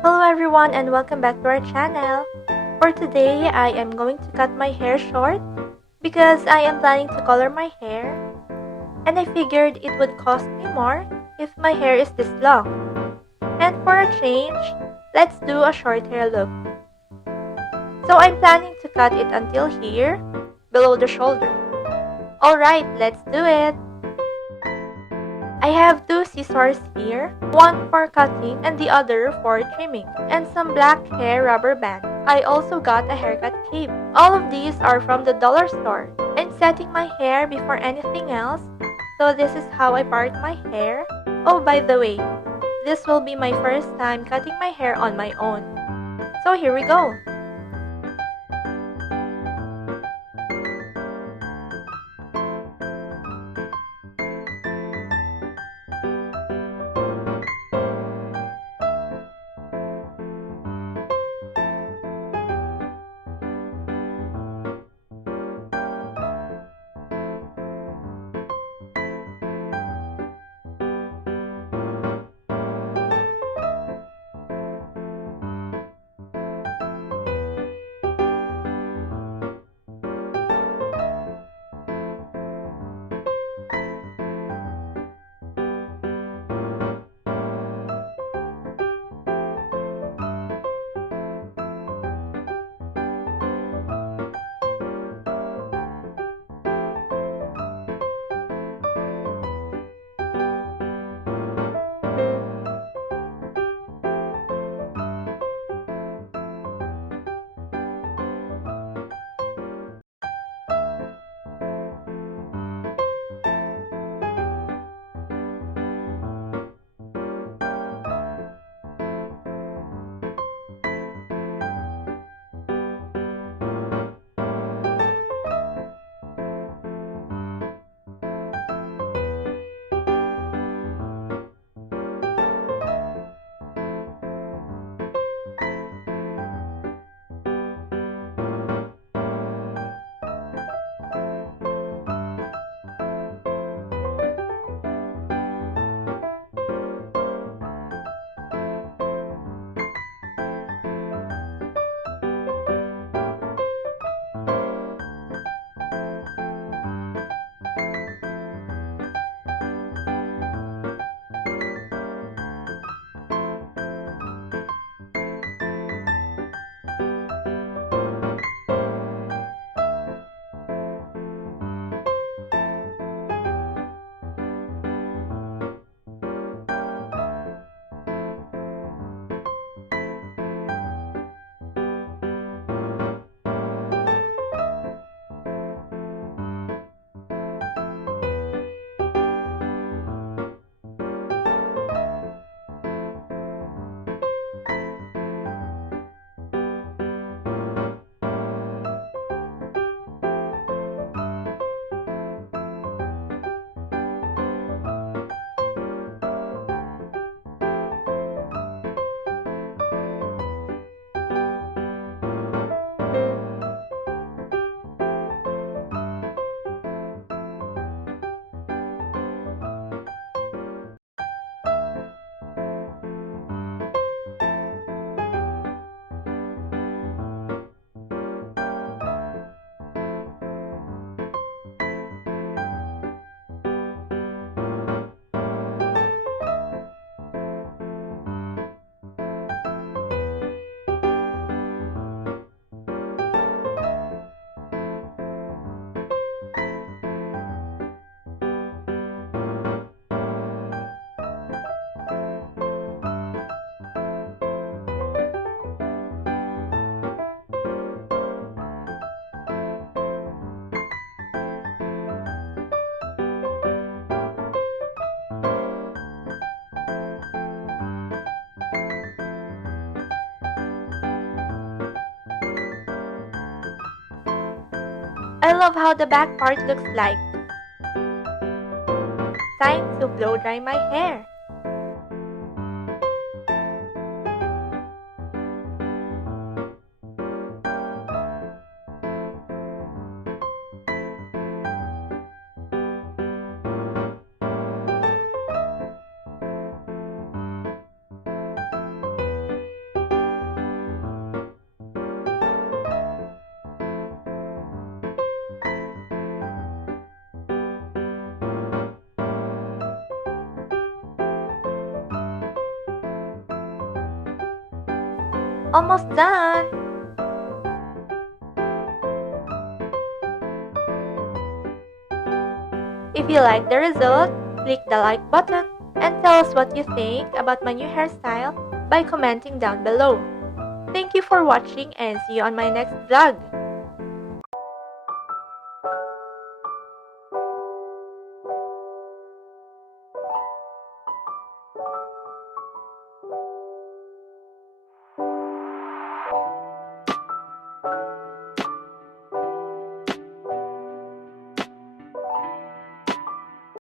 Hello everyone and welcome back to our channel. For today, I am going to cut my hair short because I am planning to color my hair and I figured it would cost me more if my hair is this long. And for a change, let's do a short hair look. So I'm planning to cut it until here, below the shoulder. Alright, let's do it! I have two scissors here, one for cutting and the other for trimming, and some black hair rubber band. I also got a haircut clip. All of these are from the dollar store. I'm setting my hair before anything else, so this is how I part my hair. Oh, by the way, this will be my first time cutting my hair on my own. So here we go! I love how the back part looks like. Time to blow dry my hair. Almost done! If you like the result, click the like button and tell us what you think about my new hairstyle by commenting down below. Thank you for watching and see you on my next vlog.